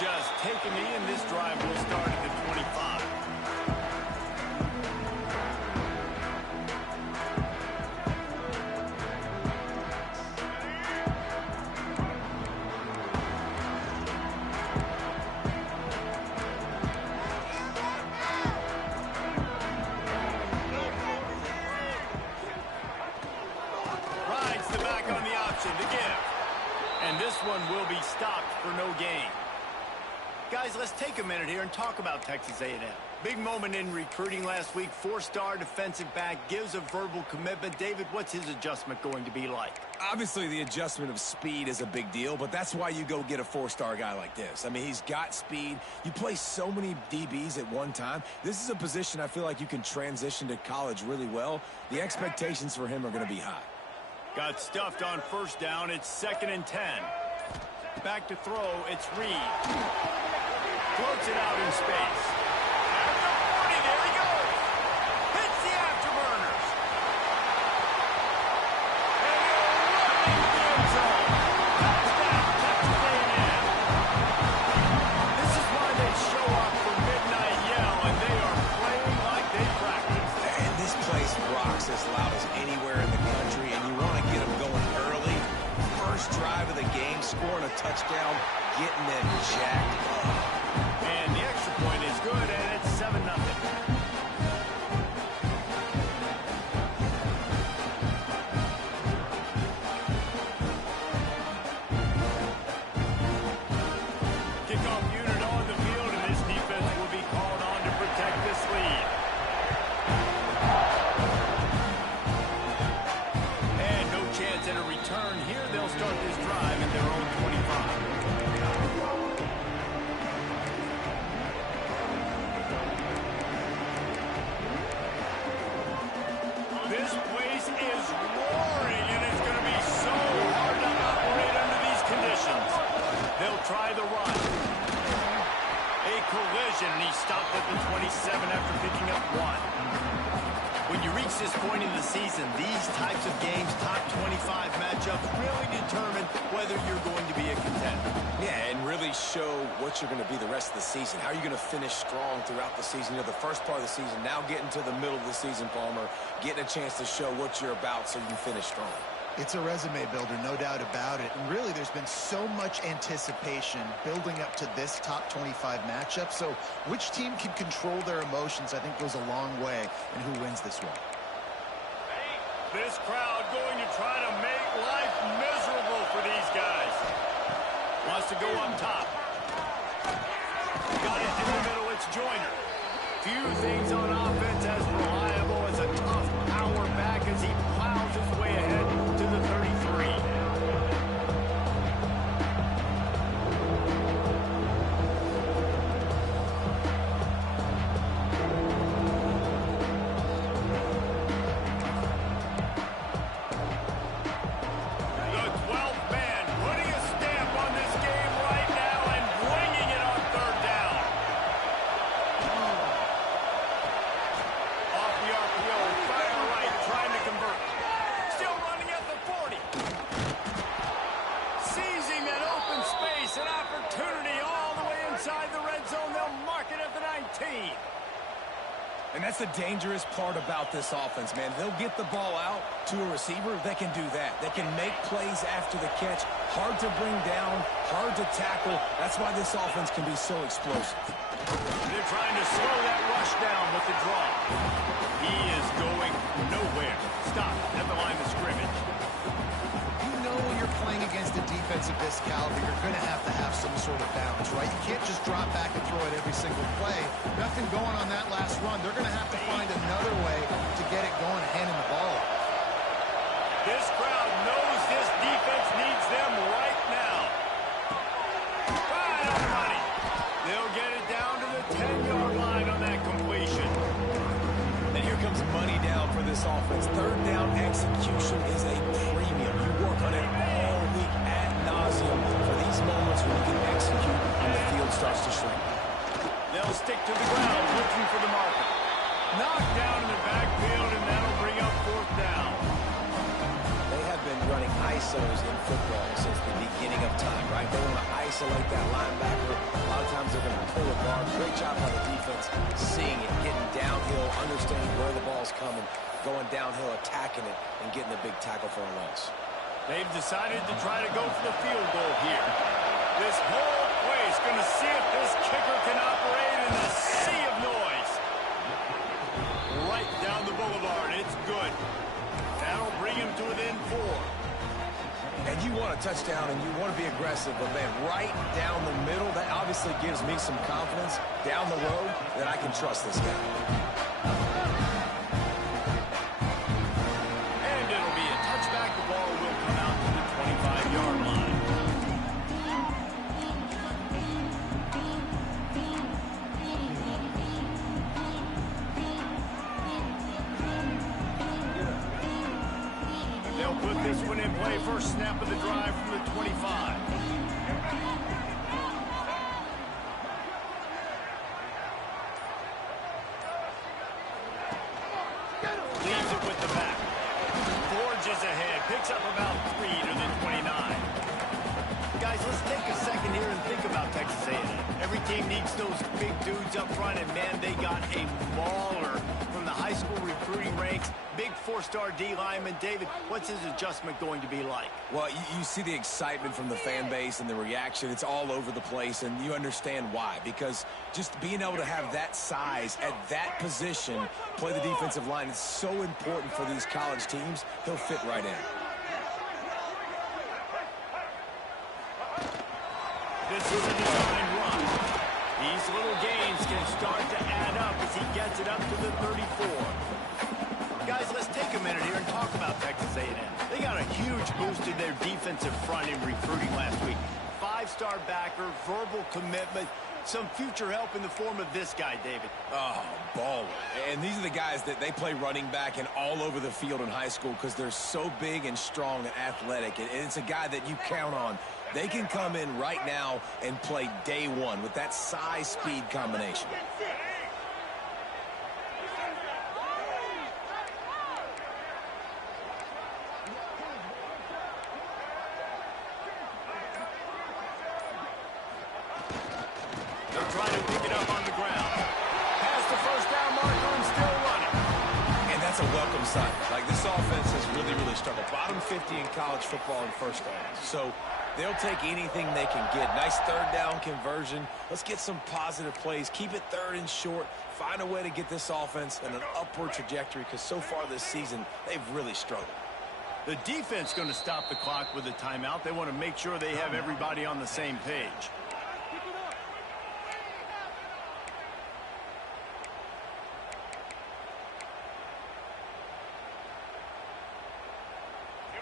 just taken me, and this drive will start at the 25. Rides the back on the option to give. And this one will be stopped for no gain. Guys, let's take a minute here and talk about Texas A&M. Big moment in recruiting last week. Four-star defensive back gives a verbal commitment. David, what's his adjustment going to be like? Obviously, the adjustment of speed is a big deal, but that's why you go get a four-star guy like this. I mean, he's got speed. You play so many DBs at one time. This is a position I feel like you can transition to college really well. The expectations for him are going to be high. Got stuffed on first down. It's 2nd and 10. Back to throw. It's Reed. Floats it out in space. At the 40, there he goes. Hits the afterburners. And he'll run into the end zone. Touchdown, Texas A&M. This is why they show up for midnight yell, and they are playing like they practice. And this place rocks as loud as anywhere in the country, and you want to get them going early. First drive of the game, scoring a touchdown, getting them jacked up. And the extra point is good, and it's 7-0. Kickoff unit on the field, and this defense will be called on to protect this lead. And no chance at a return here. They'll start this drive at their own 25. This place is roaring, and it's going to be so hard to operate under these conditions. They'll try the run. A collision, and he stopped at the 27 after picking up 1. When you reach this point in the season, these types of games, top 25 matchups, really determine whether you're going to be a contender. Yeah, and really show what you're going to be the rest of the season. How are you going to finish strong throughout the season? You know, the first part of the season, now getting to the middle of the season, Palmer, getting a chance to show what you're about so you can finish strong. It's a resume builder, no doubt about it. And really, there's been so much anticipation building up to this top 25 matchup. So which team can control their emotions, I think, goes a long way in who wins this one. This crowd going to try to make life miserable for these guys. Wants to go up top. Got it in the middle. It's Joyner. Few things on offense as reliable as a tough power back as he plows his way ahead to the 33. And that's the dangerous part about this offense, man. They'll get the ball out to a receiver. They can do that. They can make plays after the catch. Hard to bring down, hard to tackle. That's why this offense can be so explosive. They're trying to slow that rush down with the draw. He is going nowhere. Stop at the line of scrimmage. You know when you're playing against a defense of this caliber, you're going to have some sort of balance, right? You can't just drop back and throw it every single play. Nothing going on that last run. They're going to have to find another way to get it going and handing the ball off. This crowd knows this defense needs them right now. Right on money. They'll get it down to the 10-yard line on that completion. And here comes money down for this offense. Third down execution is a premium. You work on it all week ad nauseum for these moments when you can execute and the field starts to shrink. They'll stick to the ground looking for the marker. Knocked down in the backfield, and that'll bring up 4th down. They have been running ISOs in football since the beginning of time, right? They want to isolate isolate that linebacker. A lot of times they're going to pull a guard. Great job by the defense, seeing it, getting downhill, understanding where the ball's coming, going downhill, attacking it, and getting a big tackle for a loss. They've decided to try to go for the field goal here. This whole place going to see if this kicker can operate in a sea of noise. Right down the boulevard. It's good. That'll bring him to within 4. And you want a touchdown and you want to be aggressive, but man, right down the middle, that obviously gives me some confidence down the road that I can trust this guy. And it'll be a touchback. The ball will come out to the 25-yard line. They'll put this one in play. First snap of the drive from the 25. Leaves it with the back. Forges ahead. Picks up about 3 to the 29. Guys, let's take a second here and think about Texas A&M. Every team needs those big dudes up front, and man, they got a mauler from the high school recruiting ranks. Big 4-star D lineman. David, what's his adjustment going to be like? Well, you see the excitement from the fan base and the reaction. It's all over the place, and you understand why. Because just being able to have that size at that position, play the defensive line, is so important for these college teams. He'll fit right in. This is a designed run. These little gains can start to add up as he gets it up to the 34. Guys, let's take a minute here and talk about Texas A&M. They got a huge boost in their defensive front in recruiting last week. 5-star backer, verbal commitment, some future help in the form of this guy, David. Oh, baller. And these are the guys that they play running back and all over the field in high school because they're so big and strong and athletic. And it's a guy that you count on. They can come in right now and play day one with that size-speed combination. They'll try to pick it up on the ground. Past the first down marker and still running. And that's a welcome sign. Like, this offense has really struggled. Bottom 50 in college football in first downs. So they'll take anything they can get. Nice third down conversion. Let's get some positive plays. Keep it third and short. Find a way to get this offense in an upward trajectory because so far this season, they've really struggled. The defense going to stop the clock with a timeout. They want to make sure they have everybody on the same page.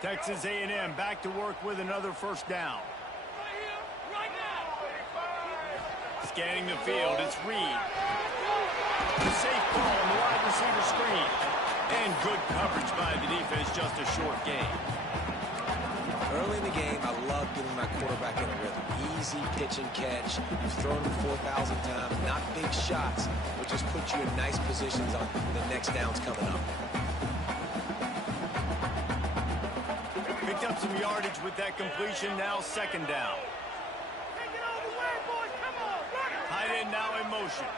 Texas A&M back to work with another first down. Scanning the field, it's Reed. The safe ball on the wide receiver screen. And good coverage by the defense, just a short game. Early in the game, I love getting my quarterback in a rhythm. Easy pitch and catch. You've thrown him 4,000 times. Not big shots, but just put you in nice positions on the next downs coming up. Picked up some yardage with that completion. Now second down. Tight end now in motion.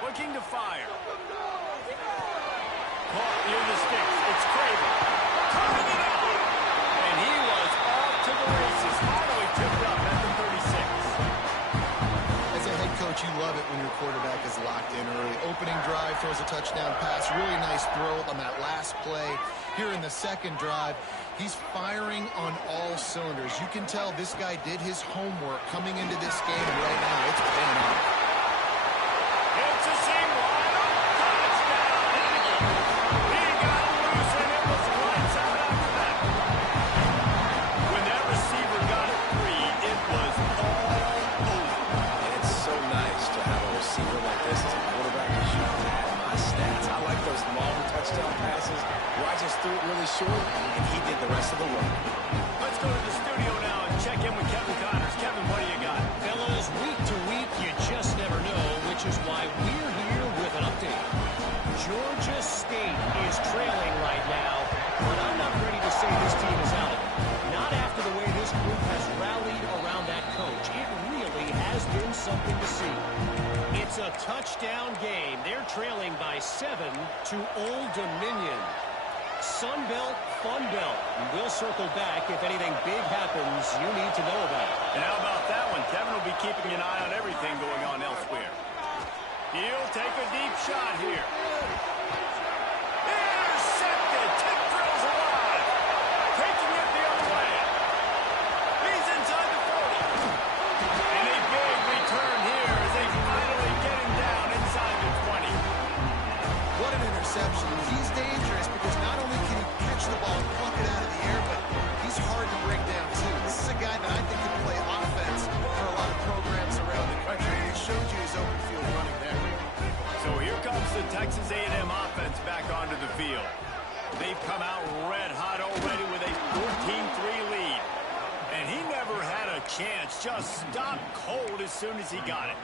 Looking to fire. Caught near the sticks. It's Craven. Turning it out. And he was off to the races. Finally tipped up at the 36. As a head coach, you love it when your quarterback is locked in early. Opening drive, throws a touchdown pass. Really nice throw on that last play. Here in the second drive, he's firing on all cylinders. You can tell this guy did his homework coming into this game right now. It's paying off. It's a seam wide open. Touchdown. He got loose and it was lights out after that. When that receiver got it free, it was all over. And it's so nice to have a receiver like this as a quarterback as you can add my stats. I like those long touchdown passes where I just threw it really short and he did the rest of the work. Let's go to the studio now and check in with Kevin Connors. Kevin, what do you got? Fellas, week to week, you just something to see. It's a touchdown game. They're trailing by 7 to Old Dominion. Sun Belt, Fun Belt. We'll circle back if anything big happens you need to know about. And how about that one? Kevin will be keeping an eye on everything going on elsewhere. He'll take a deep shot here. Intercepted. Tip drills alive. Taking it the other way. He's inside the 40. And a big return here as they finally get him down inside the 20. What an interception. He's dangerous because not only can he catch the ball and pluck it out of the air, but he's hard to bring down, too. This is a guy that I think can play offense for a lot of programs around the country, and he showed you his open field running there. So here comes the Texas A&M offense back onto the field. They've come out red hot already with a 14-3 lead. And he never had a chance, just stopped cold as soon as he got it.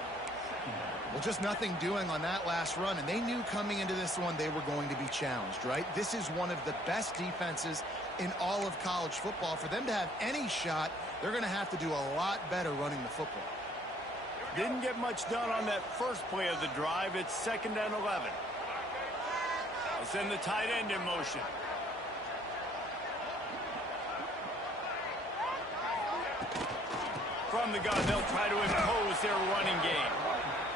Well, just nothing doing on that last run, and they knew coming into this one they were going to be challenged, right? This is one of the best defenses in all of college football. For them to have any shot, they're going to have to do a lot better running the football. Didn't get much done on that first play of the drive. It's 2nd and 11. They'll send the tight end in motion. From the gun, they'll try to impose their running game.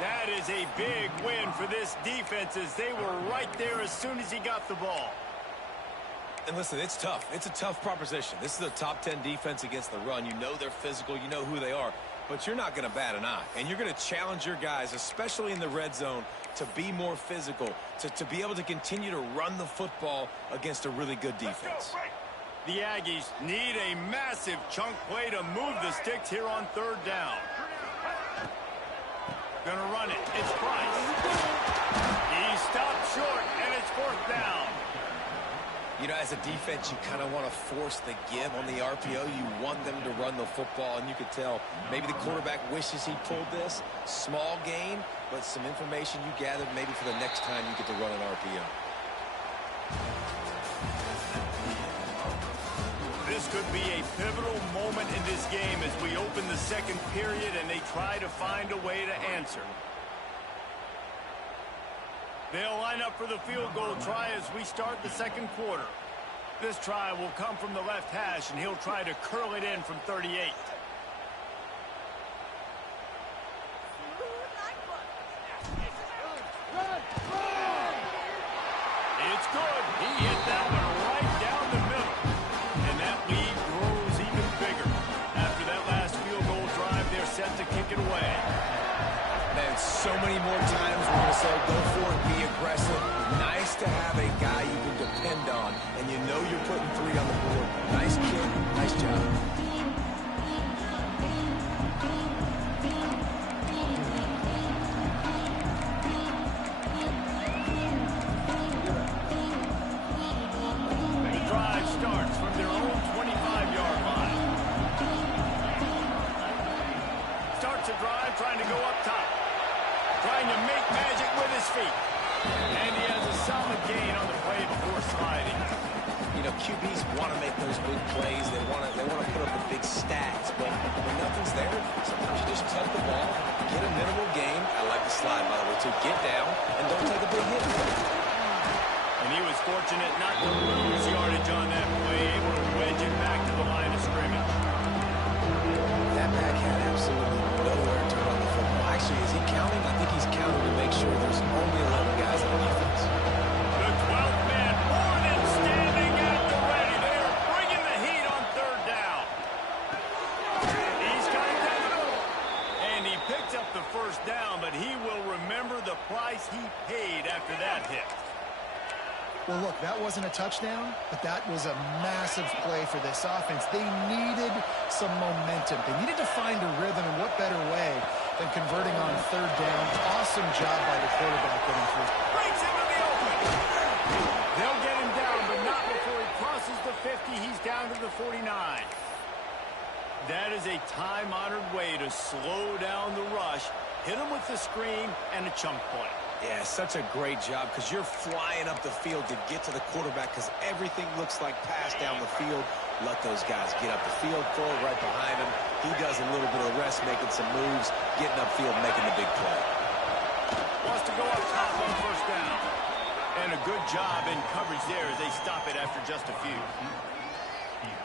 That is a big win for this defense as they were right there as soon as he got the ball. And listen, it's tough. It's a tough proposition. This is a top 10 defense against the run. You know they're physical. You know who they are. But you're not going to bat an eye. And you're going to challenge your guys, especially in the red zone, to be more physical, to be able to continue to run the football against a really good defense. The Aggies need a massive chunk play to move the sticks here on 3rd down. Gonna run it. It's Price. He stopped short, and it's 4th down. You know, as a defense, you kind of want to force the give on the RPO. You want them to run the football, and you could tell maybe the quarterback wishes he pulled this. Small gain, but some information you gathered maybe for the next time you get to run an RPO. This could be a pivotal moment in this game as we open the 2nd period and they try to find a way to answer. They'll line up for the field goal try as we start the 2nd quarter. This try will come from the left hash, and he'll try to curl it in from 38. It's good. He hit that one right down the middle. And that lead grows even bigger. After that last field goal drive, they're set to kick it away. Man, so many more times we're going to say, go for it, be aggressive. Nice to have a guy you can depend on, and you know you're putting 3 on the board. Nice kick, nice job. The drive starts from their own 25-yard line. Starts a drive trying to go up top. Trying to make magic with his feet. And he has a solid gain on the play before sliding. You know, QBs want to make those big plays. They want to put up the big stats. But when nothing's there, sometimes you just tuck the ball, get a minimal gain. I like the slide, by the way, too. Get down and don't take a big hit. And he was fortunate not to lose yardage on that play, able to wedge it back to the line of scrimmage. That back had absolutely nowhere to run the football. Actually, is he counting? I think he's counting to make sure there's only 11 guys on the defense. The 12th man, more than standing at the ready. They are bringing the heat on 3rd down. He's got it. And he picked up the 1st down, but he will remember the price he paid after that hit. Well, look, that wasn't a touchdown, but that was a massive play for this offense. They needed some momentum. They needed to find a rhythm, and what better way than converting on 3rd down. Awesome job by the quarterback getting through. Breaks into the open. They'll get him down, but not before he crosses the 50. He's down to the 49. That is a time-honored way to slow down the rush, hit him with the screen, and a chunk play. Yeah, such a great job because you're flying up the field to get to the quarterback because everything looks like pass down the field. let those guys get up the field, throw it right behind him. He does a little bit of rest, making some moves, getting upfield, making the big play. Wants to go up top on first down. And a good job in coverage there as they stop it after just a few.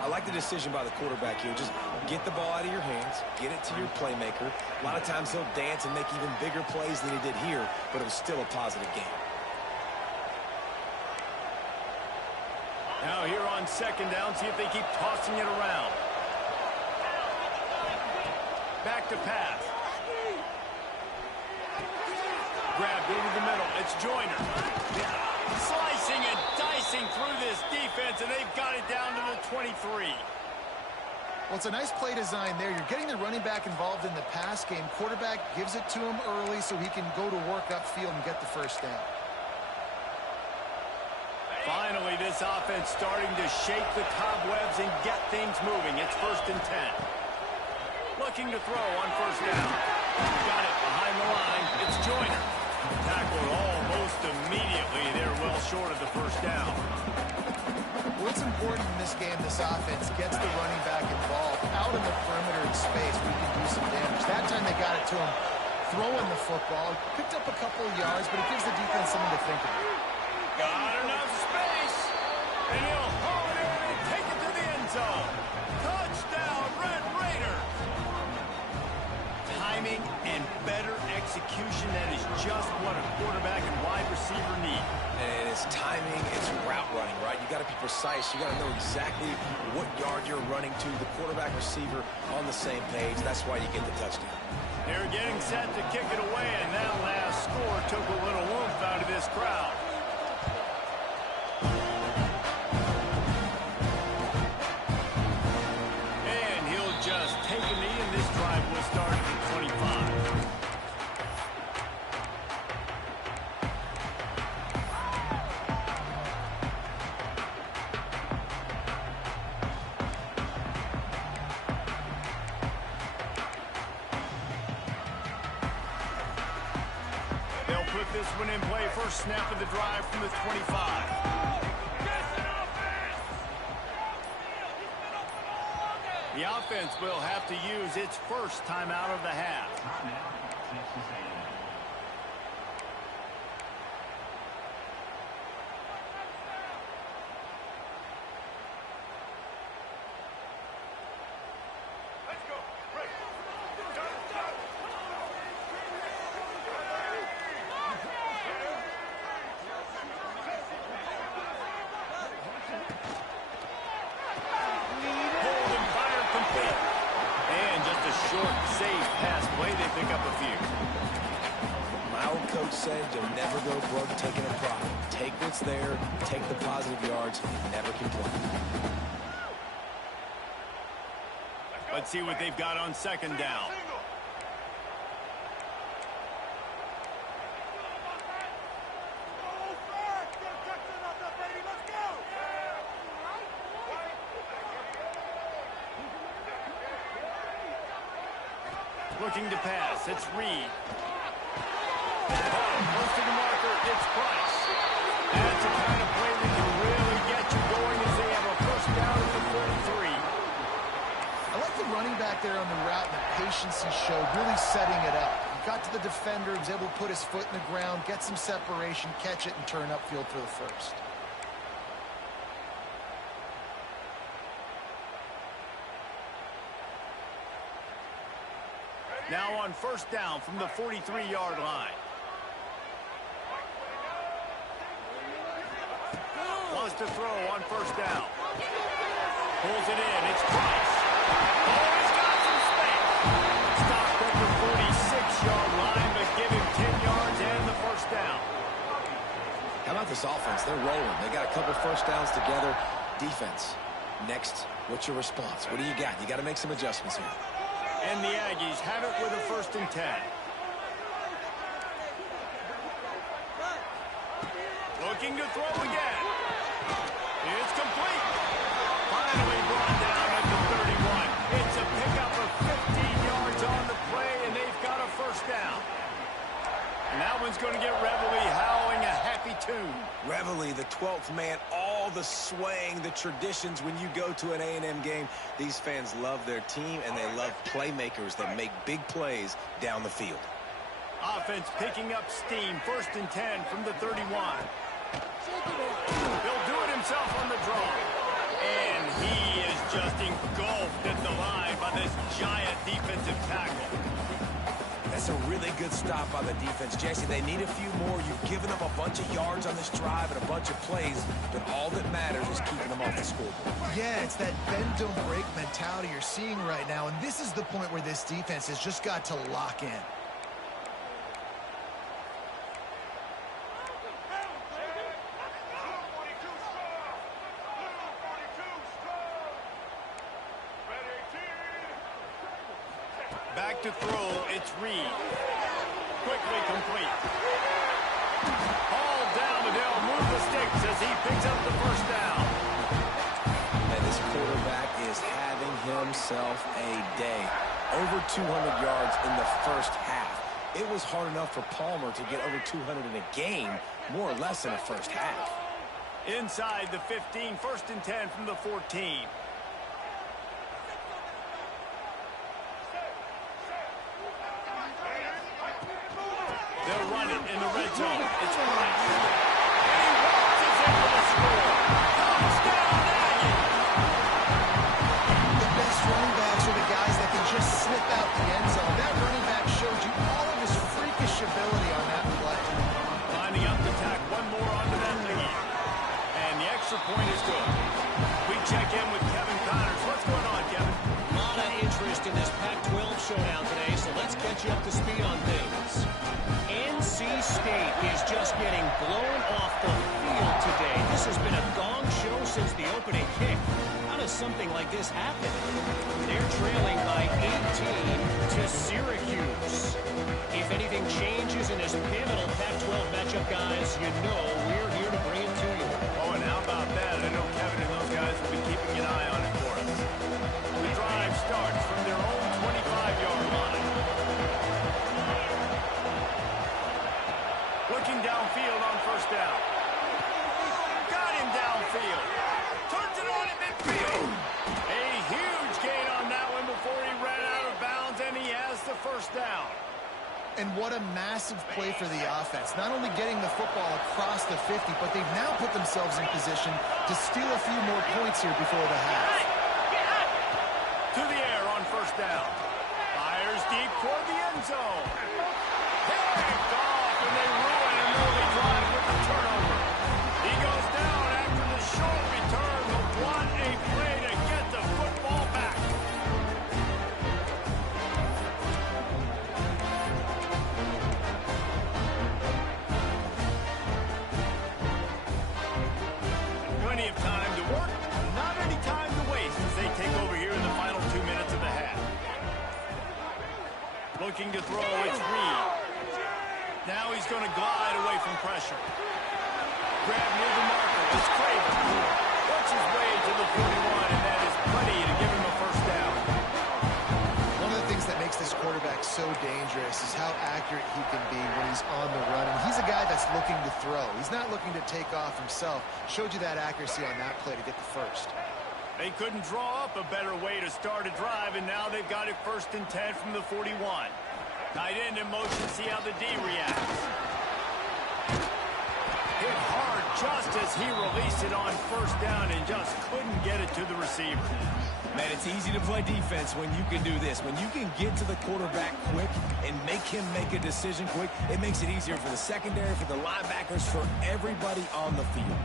I like the decision by the quarterback here. Just get the ball out of your hands, get it to your playmaker. A lot of times he'll dance and make even bigger plays than he did here, but it was still a positive game. Now here on second down, see if they keep tossing it around. Back to pass. Grabbed over the middle. It's Joyner. Slicing and dicing through this defense, and they've got it down to the 23. Well, it's a nice play design there. You're getting the running back involved in the pass game. Quarterback gives it to him early so he can go to work upfield and get the first down. Finally, this offense starting to shake the cobwebs and get things moving. It's 1st and 10. Looking to throw on first down. Got it behind the line. It's Joyner. Tackled almost immediately. They're well short of the first down. What's important in this game, this offense gets the running back involved out in the perimeter in space. We can do some damage. That time they got it to him throwing the football. Picked up a couple of yards, but it gives the defense something to think about. Got enough space, and he'll haul it in and take it to the end zone. Touchdown, Red Raiders. Timing and better execution, that is just what a quarterback and wide receiver need. And it's timing, it's route running, right? You got to be precise. You got to know exactly what yard you're running to. The quarterback receiver on the same page. That's why you get the touchdown. They're getting set to kick it away, and that last score took a little oomph out of this crowd. And he'll just take a knee, and this drive will start at the 25. They'll put this one in play. First snap of the drive from the 25. The offense will have to use its first timeout of the half. Said you'll never go broke taking a profit. Take what's there, take the positive yards, never complain. Let's see what they've got on second down. Looking to pass, it's Reed. Close to the marker, it's Price. That's the kind of play that can really get you going as they have a first down at the 43. I like the running back there on the route and the patience he showed, really setting it up. He got to the defender, was able to put his foot in the ground, get some separation, catch it, and turn upfield for the first. Now on first down from the 43-yard line. Wants to throw on first down. Pulls it in. It's Price. Oh, he's got some space. Stopped at the 46-yard line, but give him 10 yards and the first down. How about this offense? They're rolling. They got a couple first downs together. Defense. Next, what's your response? What do you got? You got to make some adjustments here. And the Aggies have it with a 1st and 10. Looking to throw again. It's complete. Finally brought down at the 31. It's a pickup of 15 yards on the play, and they've got a first down. And that one's going to get Reveille howling a happy tune. Reveille, the 12th man all all the swaying, the traditions when you go to an A&M game. These fans love their team, and they love playmakers that make big plays down the field. Offense picking up steam. 1st and 10 from the 31. He'll do it himself on the draw. And he is just engulfed at the line by this giant defensive tackle. That's a really good stop by the defense, Jesse. They need a few more. You've given them a bunch of yards on this drive and a bunch of plays, but all that matters is keeping them off the scoreboard. Yeah, it's that bend, don't break mentality you're seeing right now, and this is the point where this defense has just got to lock in. Back to throw, it's Reed. Quickly complete. All down, and they'll move the sticks as he picks up the 1st down. And this quarterback is having himself a day. Over 200 yards in the 1st half. It was hard enough for Palmer to get over 200 in a game, more or less in the 1st half. Inside the 15, 1st and 10 from the 14. They'll run it in the red zone. It's Price. And he launches in for the score. Touchdown, Aggie! The best running backs are the guys that can just slip out the end zone. That running back showed you all of his freakish ability on that play. Lining up to tack one more onto that lead. And the extra point is good. We check in with Kevin Connors. What's going on, Kevin? A lot of interest in this Pac-12 showdown today, so let's get you up to speed on things. NC State is just getting blown off the field today. This has been a gong show since the opening kick. How does something like this happen? They're trailing by 18 to Syracuse. If anything changes in this pivotal Pac-12 matchup, guys, you know we're here to bring it to you. Oh, and how about that? I know Kevin and those guys will be keeping an eye on it for us. The drive starts from their own 25-yard line. Looking downfield on 1st down. Got him downfield. Turns it on at midfield. A huge gain on that one before he ran out of bounds, and he has the 1st down. And what a massive play for the offense. Not only getting the football across the 50, but they've now put themselves in position to steal a few more points here before the half. To the air on 1st down. Fires deep toward the end zone. Picked off, and they ruin an early drive with the turnover. He goes down after the short return, but what a play to get the football back. Plenty of time to work, not any time to waste as they take over here in the final 2 minutes of the half. Looking to throw, it's Reed. Now he's going to glide away from pressure. Grab near the marker, it's Craven. Works his way to the 41, and that is plenty to give him a 1st down. One of the things that makes this quarterback so dangerous is how accurate he can be when he's on the run. And he's a guy that's looking to throw. He's not looking to take off himself. Showed you that accuracy on that play to get the 1st. They couldn't draw up a better way to start a drive, and now they've got it 1st and 10 from the 41. Tight end in motion, see how the D reacts. Hit hard just as he released it on 1st down and just couldn't get it to the receiver. Man, it's easy to play defense when you can do this. When you can get to the quarterback quick and make him make a decision quick, it makes it easier for the secondary, for the linebackers, for everybody on the field.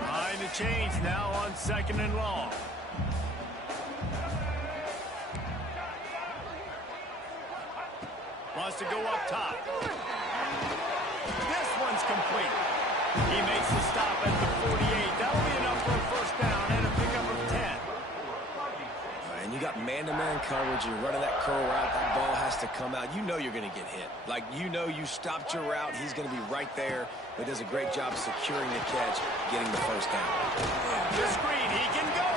Behind the chains now on 2nd and long. Wants to go up top. This one's complete. He makes the stop at the 48. That'll be enough for a 1st down and a pickup of 10. And you got man-to-man coverage. You're running that curl route. That ball has to come out. You know you're going to get hit. Like, you know you stopped your route. He's going to be right there. But does a great job of securing the catch, getting the 1st down. The screen, he can go.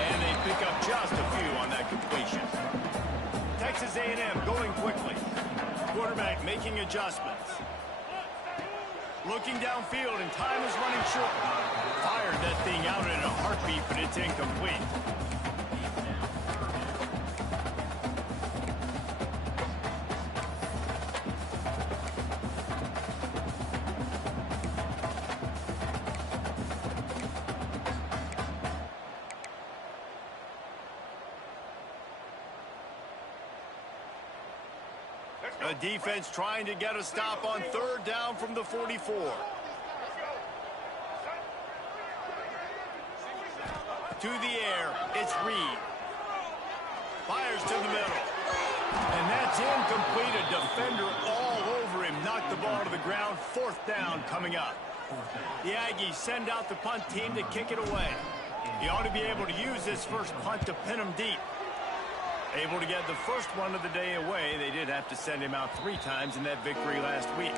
And they pick up just a few on that completion. Texas A&M going quick quarterback making adjustments. Looking downfield, and time is running short. Fired that thing out in a heartbeat, but it's incomplete. The defense trying to get a stop on third down from the 44. To the air, it's Reed. Fires to the middle. And that's incomplete. A defender all over him. Knocked the ball to the ground. Fourth down coming up. The Aggies send out the punt team to kick it away. He ought to be able to use this first punt to pin him deep. Able to get the first one of the day away. They did have to send him out 3 times in that victory last week.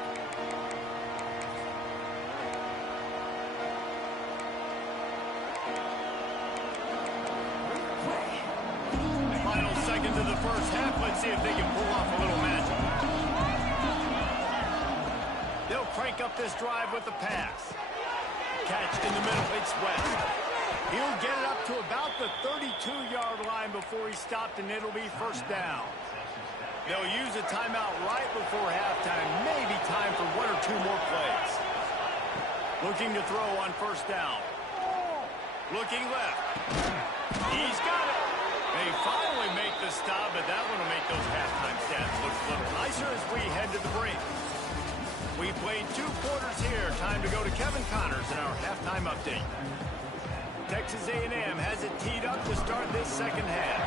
Final seconds of the first half. Let's see if they can pull off a little magic. They'll crank up this drive with the pass. Catch in the middle. It's West. He'll get it up to about the 32-yard line before he stopped, and it'll be first down. They'll use a timeout right before halftime. Maybe time for 1 or 2 more plays. Looking to throw on first down. Looking left. He's got it. They finally make the stop, but that one will make those halftime stats look a little nicer as we head to the break. We played 2 quarters here. Time to go to Kevin Connors in our halftime update. Texas A&M has it teed up to start this second half.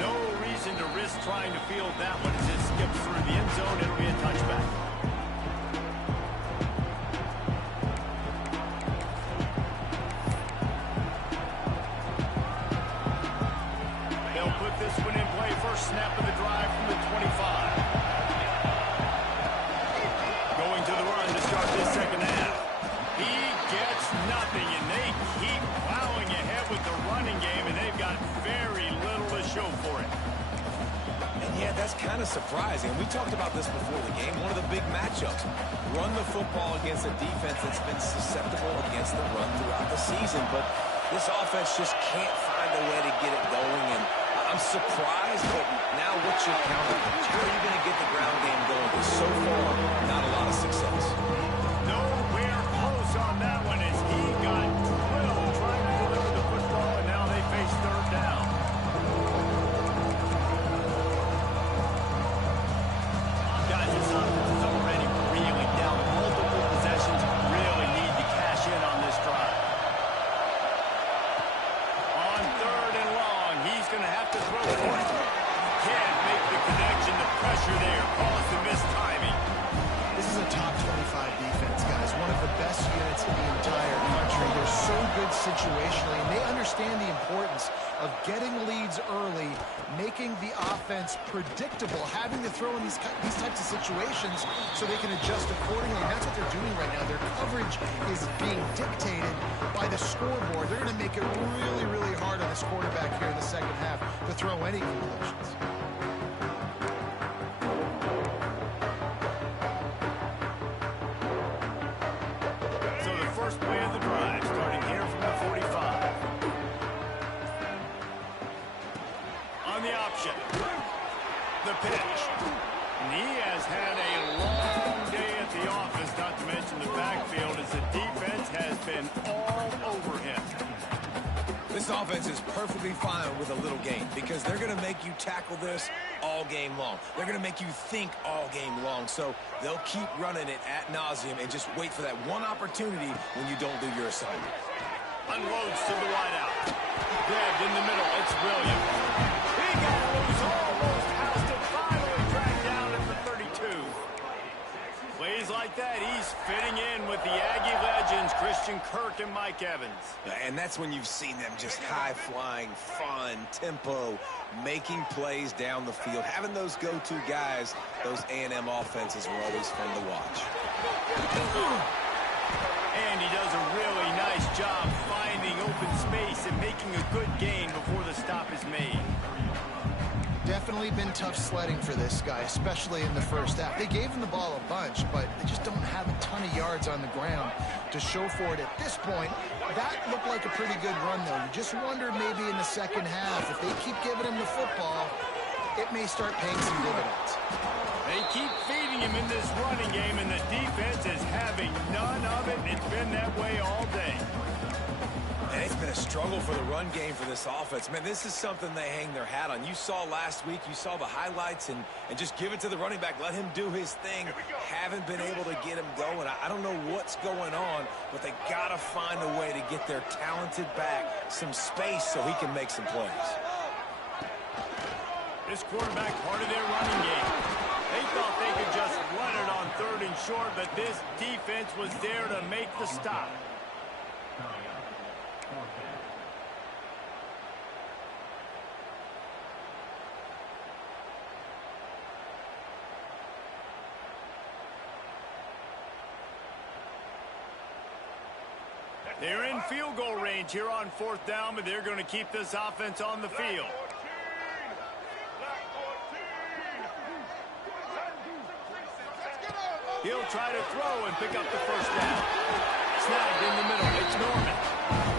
No reason to risk trying to field that one as it skips through the end zone. It'll be a touchback. They'll put this one in play. First snap of the drive from the 25. Going to the run to start this second half. He gets nothing, and they keep plowing ahead with the running game, and they've got very little to show for it. And yeah, that's kind of surprising. We talked about this before the game. One of the big matchups. Run the football against a defense that's been susceptible against the run throughout the season. But this offense just can't find a way to get it going. And I'm surprised, but now what's your counter? How are you going to get the ground game going? Because so far, not a lot of success. Nowhere close on that one as he got drilled trying to deliver the football, and now they face third down. Guys, this offense is already reeling down. Multiple possessions really need to cash in on this drive. On third and long, he's going to have to throw for it. Can't make the connection. The pressure there caused the missed timing. This is a top 25 defense, guys. One of the best units in the entire country. They're so good situationally, and they understand the importance of getting leads early, making the offense predictable, having to throw in these types of situations so they can adjust accordingly. And that's what they're doing right now. Their coverage is being dictated by the scoreboard. They're going to make it really, really hard on this quarterback here in the second half to throw any completions. So the first play of the drive, starting here from the 45. On the option, the pitch. And he has had a long day at the office, not to mention the backfield, as the defense has been all over him. This offense is perfectly fine with a little game because they're going to make you tackle this all game long. They're going to make you think all game long. So they'll keep running it ad nauseum and just wait for that one opportunity when you don't do your assignment. Unloads to the wideout. Grabbed in the middle. It's Williams. He got loose, almost past it. Finally dragged down at the 32. Plays like that, he's fitting in with the Aggie legends, Christian Kirk and Mike Evans. And that's when you've seen them just high-flying, fun, tempo, making plays down the field. Having those go-to guys, those A&M offenses were always fun to watch. And he does a really nice job finding finding open space and making a good gain before the stop is made. Definitely been tough sledding for this guy, especially in the first half. They gave him the ball a bunch, but they just don't have a ton of yards on the ground to show for it at this point. That looked like a pretty good run, though. You just wonder maybe in the second half, if they keep giving him the football, it may start paying some dividends. They keep feeding him in this running game, and the defense is having none of it. It's been that way all day. And it's been a struggle for the run game for this offense. Man, this is something they hang their hat on. You saw last week, you saw the highlights, and just give it to the running back. Let him do his thing. Haven't been able to get him going. I don't know what's going on, but they got to find a way to get their talented back some space so he can make some plays. This quarterback part of their running game. They thought they could just run it on 3rd and short, but this defense was there to make the stop. They're in field goal range here on 4th down, but they're going to keep this offense on the field. He'll try to throw and pick up the first down. Snagged in the middle. It's Norman.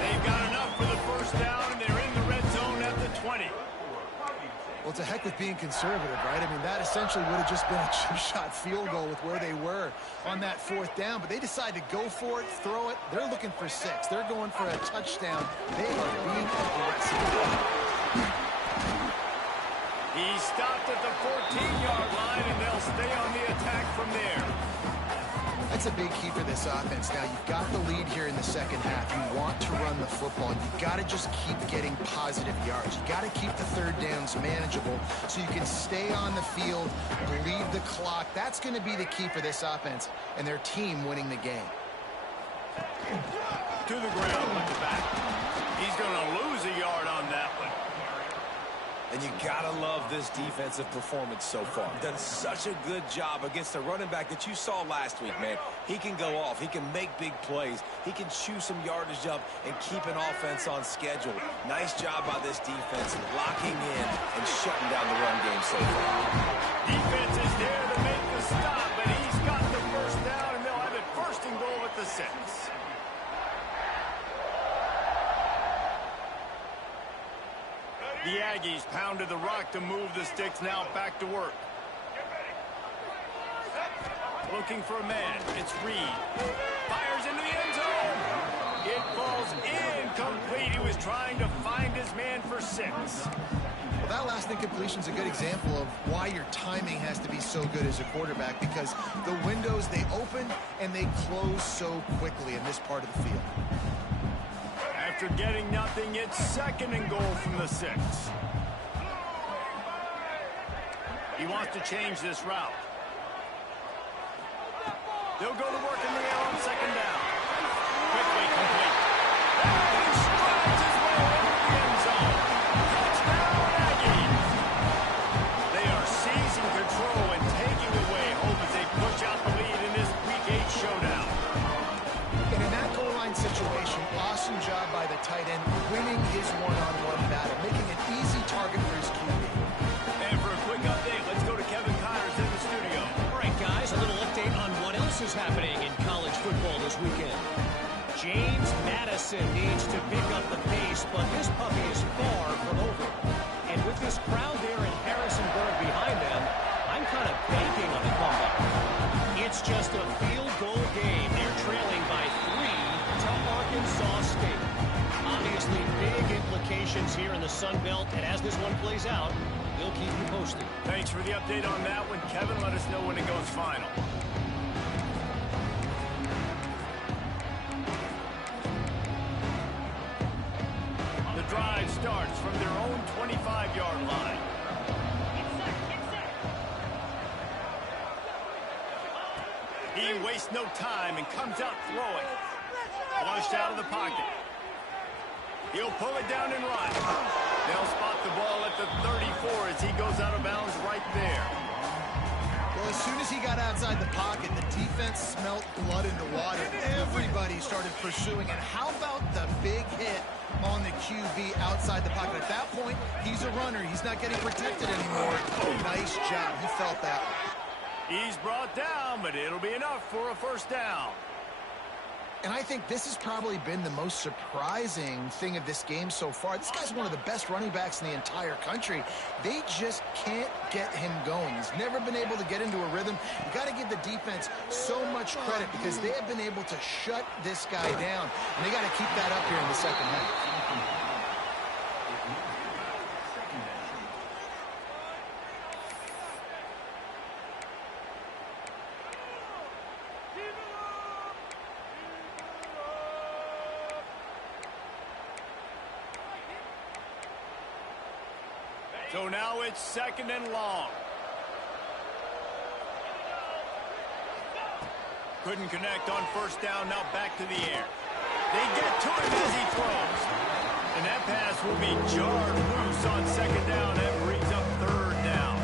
They've got enough for the first down, and they're in the red zone at the 20. Well, it's a heck with being conservative, right? I mean, that essentially would have just been a chip shot field goal with where they were on that 4th down. But they decide to go for it, throw it. They're looking for 6. They're going for a touchdown. They are being aggressive. He stopped at the 14-yard line, and they'll stay on the attack from there. That's a big key for this offense. Now, you've got the lead here in the second half. You want to run the football. You've got to just keep getting positive yards. You've got to keep the 3rd downs manageable so you can stay on the field, bleed the clock. That's going to be the key for this offense and their team winning the game. To the ground with the back. He's going to lose a yard on that one. And you got to love this defensive performance so far. Done such a good job against a running back that you saw last week, man. He can go off. He can make big plays. He can chew some yardage up and keep an offense on schedule. Nice job by this defense locking in and shutting down the run game so far. Defense is there to make the stop, but he's got the first down, and they'll have it 1st and goal at the 6. The Aggies pounded the rock to move the sticks, now back to work. Looking for a man. It's Reed. Fires into the end zone. It falls incomplete. He was trying to find his man for 6. Well, that last incompletion is a good example of why your timing has to be so good as a quarterback, because the windows, they open and they close so quickly in this part of the field. After getting nothing, it's 2nd and goal from the 6. He wants to change this route. They'll go to work in the air on 2nd down. Quickly complete. And he strides his way into the end zone. Touchdown, Aggies. They are seizing control and taking away hope as they push out the lead in this Week 8 showdown. And in that goal line situation, awesome job by the tight end, winning his one-on-one battle, making an easy target for his QB. And for a quick update, let's go to Kevin Connors in the studio. All right, guys, a little update on what else is happening in college football this weekend. James Madison needs to pick up the pace, but this puppy is far from over. And with this crowd there in Harrisonburg behind them, I'm kind of banking on the comeback. It's just a field goal game. They're trailing by 3 to Arkansas State. Obviously, big implications here in the Sun Belt, and as this one plays out, we'll keep you posted. Thanks for the update on that one, Kevin. Let us know when it goes final. The drive starts from their own 25-yard line. He wastes no time and comes out throwing. Launched out of the pocket. He'll pull it down and run. They'll spot the ball at the 34 as he goes out of bounds right there. Well, as soon as he got outside the pocket, the defense smelt blood in the water. Everybody started pursuing. And how about the big hit on the QB outside the pocket? At that point, he's a runner. He's not getting protected anymore. Oh, nice job. He felt that one. He's brought down, but it'll be enough for a first down. And I think this has probably been the most surprising thing of this game so far. This guy's one of the best running backs in the entire country. They just can't get him going. He's never been able to get into a rhythm. You got to give the defense so much credit because they have been able to shut this guy down. And they got to keep that up here in the second half. So now it's second and long. Couldn't connect on first down, now back to the air. They get to him as he throws. And that pass will be jarred loose on second down. That brings up third down.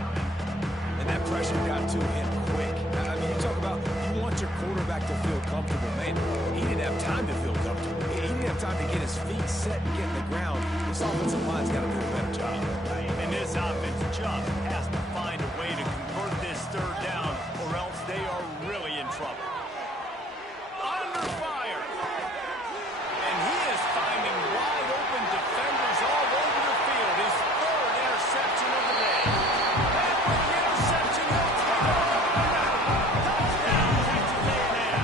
And that pressure got to him quick. I mean, you talk about you want your quarterback to feel comfortable. Man, he didn't have time to feel comfortable. He didn't have time to get his feet set and get in the ground. This offensive line's got to do a better job. And this offense just has to find a way to convert this third down, or else they are really in trouble. Under fire. And he is finding wide open defenders all over the field. His third interception of the day. And with the interception, he'll take it. Touchdown, Texas A&M.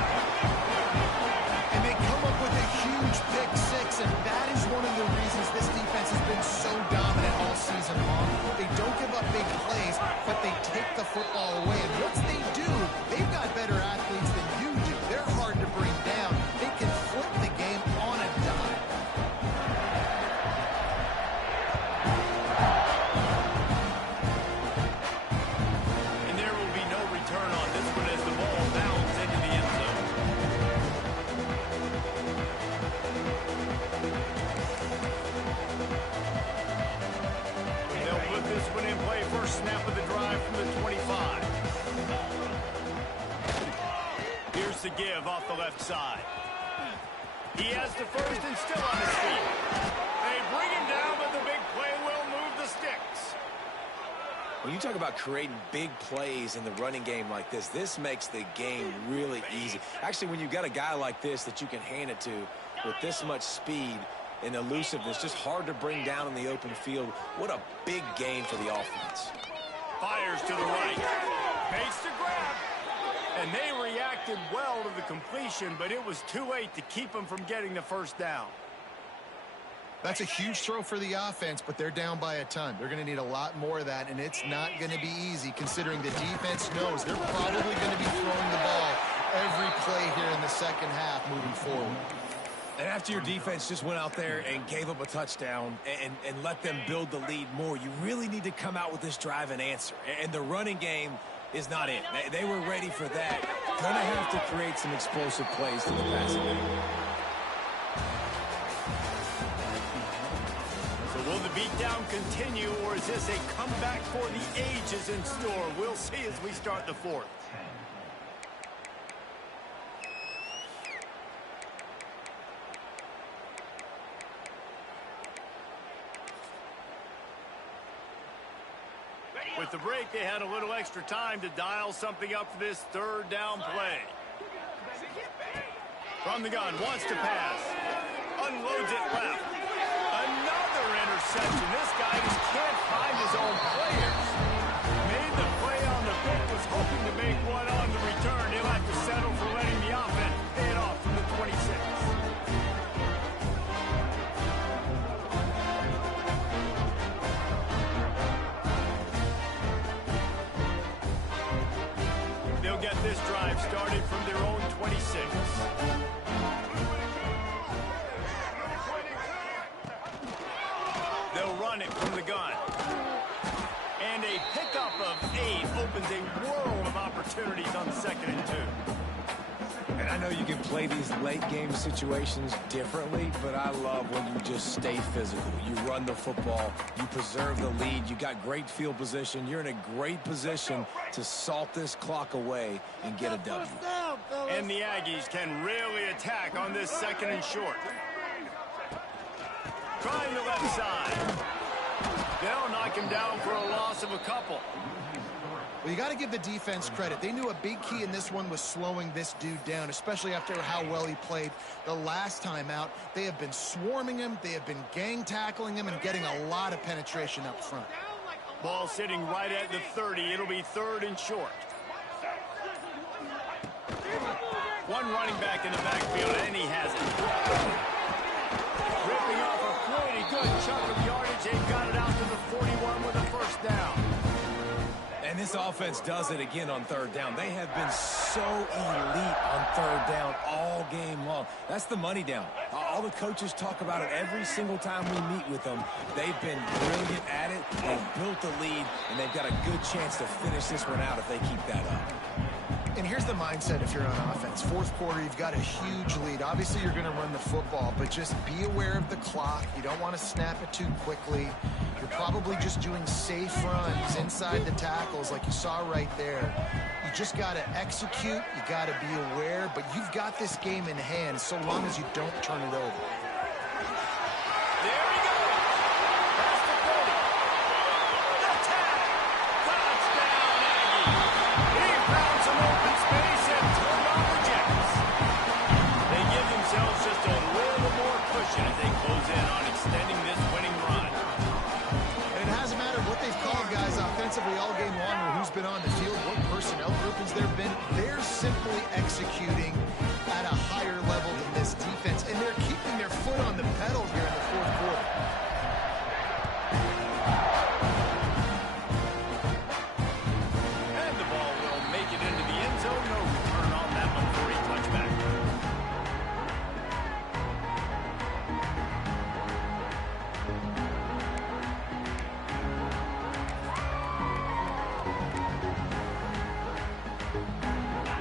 And they come up with a huge pick six, and that is one of the reasons this defense has been so dominant all season long. They don't give up big plays, but they take the football away. And once they do, they've got better athletes than you do. They're hard to bring down. They can flip the game on a dime. And there will be no return on this one as the ball bounds into the end zone. They'll put this one in play. First snap of the drive from the 25. Here's the give off the left side. He has the first and still on his feet. They bring him down, but the big play will move the sticks. When you talk about creating big plays in the running game like this makes the game really easy. Actually, when you've got a guy like this that you can hand it to with this much speed and elusiveness, just hard to bring down in the open field, what a big game for the offense. Fires to the right. Makes the grab. And they reacted well to the completion, but it was too late to keep them from getting the first down. That's a huge throw for the offense, but they're down by a ton. They're going to need a lot more of that, and it's not going to be easy considering the defense knows they're probably going to be throwing the ball every play here in the second half moving forward. And after your defense just went out there and gave up a touchdown and let them build the lead more, you really need to come out with this drive and answer. And the running game is not it. They were ready for that. Going to have to create some explosive plays to the passing game. So will the beatdown continue, or is this a comeback for the ages in store? We'll see as we start the fourth. With the break, they had a little extra time to dial something up for this third down play. From the gun, wants to pass. Unloads it left. Another interception. This guy just can't find his own players. Made the play on the pick, was hoping to make one on the return. He'll have to settle for letting the offense pay it off from the 26. They'll get this drive started from their own 26. They'll run it from the gun. And a pickup of 8 opens a world of opportunities on 2nd and 2. And I know you can play these late game situations differently, but I love when you just stay physical. You run the football, you preserve the lead, you got great field position, you're in a great position to salt this clock away and get a W. And the Aggies can really attack on this 2nd and short. Trying the left side. They'll knock him down for a loss of a couple. Well, you got to give the defense credit. They knew a big key in this one was slowing this dude down, especially after how well he played the last time out. They have been swarming him. They have been gang tackling him and getting a lot of penetration up front. Ball sitting right at the 30. It'll be 3rd and short. One running back in the backfield, and he has it. Ripping off a pretty good chunk of yardage. They've got it out to the 41 with a 1st down. And this offense does it again on 3rd down. They have been so elite on 3rd down all game long. That's the money down. All the coaches talk about it every single time we meet with them. They've been brilliant at it. They've built the lead, and they've got a good chance to finish this one out if they keep that up. And here's the mindset if you're on offense. 4th quarter, you've got a huge lead. Obviously, you're going to run the football, but just be aware of the clock. You don't want to snap it too quickly. You're probably just doing safe runs inside the tackles like you saw right there. You just got to execute. You got to be aware, but you've got this game in hand so long as you don't turn it over. There he goes. Past the 30. The tag. Touchdown, Aggie. He found some open space and turned on the Jets. They give themselves just a little more cushion as they close in on extending this winning run. And it hasn't mattered what they've called, guys, offensively all game long or who's been on the field, what personnel groupings there have been. They're simply executing at a higher level than this defense, and they're keeping their foot on the pedal here in the 4th quarter. And the ball will make it into the end zone. No return on that one for a touchback.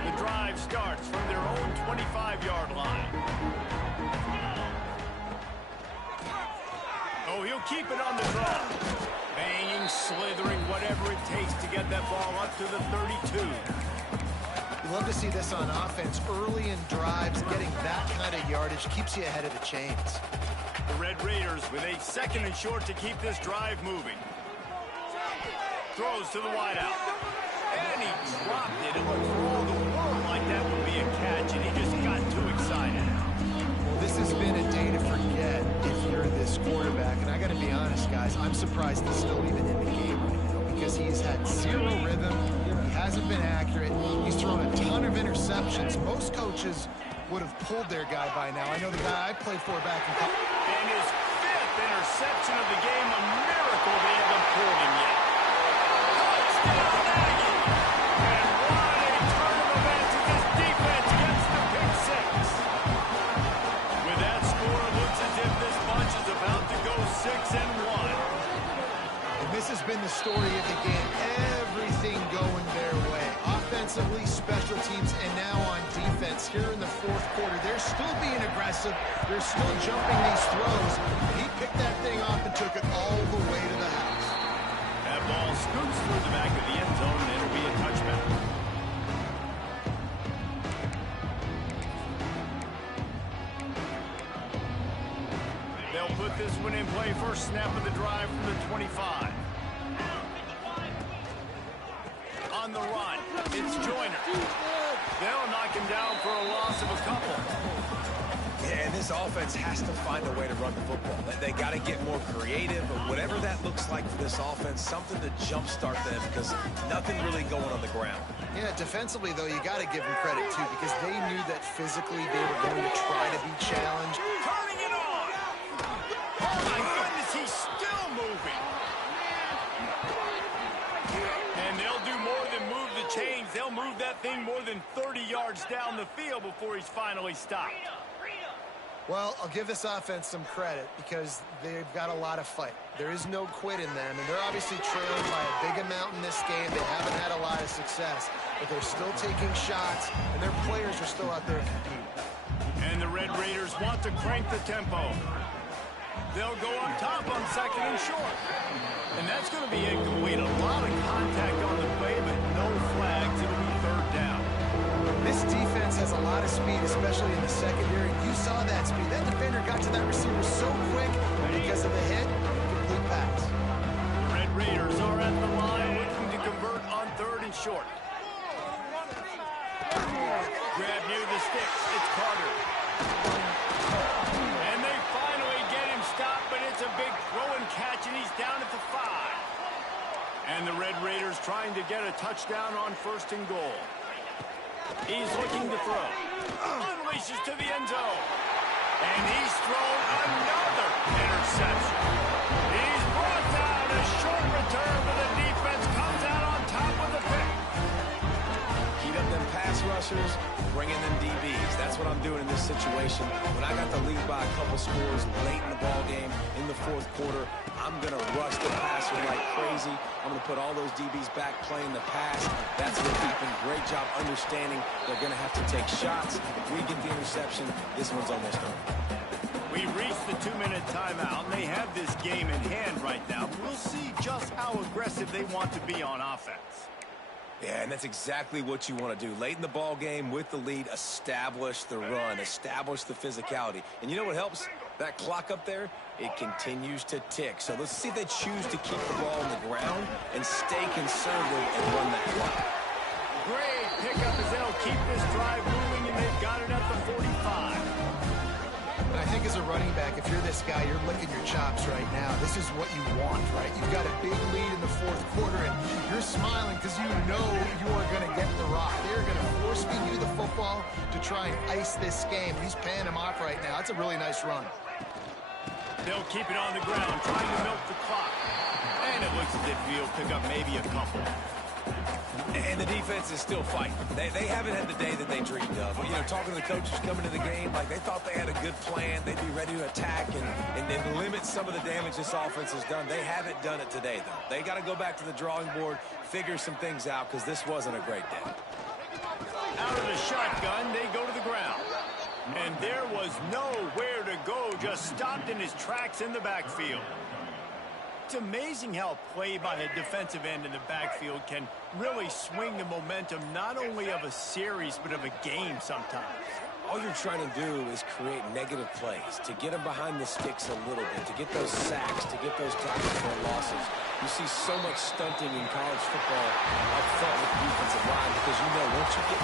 The drive starts from their own 25-yard line. Oh, he'll keep it on the draw. Banging, slithering, whatever it takes to get that ball up to the 32. You love to see this on offense. Early in drives, getting that kind of yardage keeps you ahead of the chains. The Red Raiders with a 2nd and short to keep this drive moving. Throws to the wideout. And he dropped it. It looked for all the world like that would be a catch, and he just got too excited. Well, this has been a day to forget if you're this quarterback. And I got to be honest, guys, I'm surprised he's still even in the game right now because he's had zero rhythm. He hasn't been accurate. He's thrown a ton of interceptions. Most coaches would have pulled their guy by now. I know the guy I played for back in college. And his 5th interception of the game, a miracle they haven't pulled him yet. Touchdown, Aggie! And what a turn of events as this defense gets the pick 6. With that score, it looks as if this bunch is about to go 6-1. And this has been the story of the game. Everything going their way. Offensively, special teams, and now on defense here in the 4th quarter. They're still being aggressive. They're still jumping these throws. He picked that thing off and took it all the way to the house. That ball scoots through the back of the end zone, and it'll be a touchback. They'll put this one in play. First snap of the drive from the 25. On the run, it's Joyner. They'll knock him down for a loss of a couple. Yeah, and this offense has to find a way to run the football. They got to get more creative, but whatever that looks like for this offense, something to jumpstart them because nothing really going on the ground. Yeah, defensively, though, you got to give them credit, too, because they knew that physically they were going to try to be challenged. Turning it on. Oh, my goodness, he's still moving. And they'll do more than move the chains. They'll move that thing more than 30 yards down the field before he's finally stopped. Well, I'll give this offense some credit because they've got a lot of fight. There is no quit in them, and they're obviously trailing by a big amount in this game. They haven't had a lot of success, but they're still taking shots, and their players are still out there competing. And the Red Raiders want to crank the tempo. They'll go up top on 2nd and short. And that's going to be incomplete. A lot of contact on the play, but no flags. It'll be 3rd down. This defense has a lot of speed, especially in the secondary. You saw that speed. That defender got to that receiver so quick, and because of the hit, complete pass. The Red Raiders are at the line looking to convert on 3rd and short. Grab near the sticks. It's Carter. And they finally get him stopped, but it's a big throw and catch, and he's down at the 5. And the Red Raiders trying to get a touchdown on 1st and goal. He's looking to throw. Unleashes to the end zone. And he's thrown another interception. He's brought down. A short return, but the defense comes out on top of the pick. Heat up them pass rushers, bring in them DBs. That's what I'm doing in this situation. When I got the lead by a couple scores late in the ball game, in the 4th quarter, I'm going to rush the passer like crazy. I'm going to put all those DBs back playing the pass. That's what happened. Great job understanding they're going to have to take shots. If we get the interception, this one's almost over. We reached the 2-minute timeout, and they have this game in hand right now. We'll see just how aggressive they want to be on offense. Yeah, and that's exactly what you want to do. Late in the ball game with the lead, establish the run, establish the physicality. And you know what helps? That clock up there, it continues to tick. So let's see if they choose to keep the ball on the ground and stay conservative and run that clock. Great pickup as they'll keep this drive moving, and they've got it at the 45. And I think as a running back, if you're this guy, you're licking your chops right now. This is what you want, right? You've got a big lead in the 4th quarter, and you're smiling because you know you are going to get the rock. They're going to force feed you the football to try and ice this game. He's paying him off right now. That's a really nice run. They'll keep it on the ground, trying to milk the clock. And it looks as if he'll pick up maybe a couple. And the defense is still fighting. They haven't had the day that they dreamed of. You know, talking to the coaches coming to the game, like they thought they had a good plan. They'd be ready to attack and then limit some of the damage this offense has done. They haven't done it today, though. They got to go back to the drawing board, figure some things out, because this wasn't a great day. Out of the shotgun, they go to the ground. And there was nowhere to go, just stopped in his tracks in the backfield. It's amazing how play by a defensive end in the backfield can really swing the momentum not only of a series but of a game sometimes. All you're trying to do is create negative plays, to get them behind the sticks a little bit, to get those sacks, to get those tackles for losses. You see so much stunting in college football up front with the defensive line because you know once you get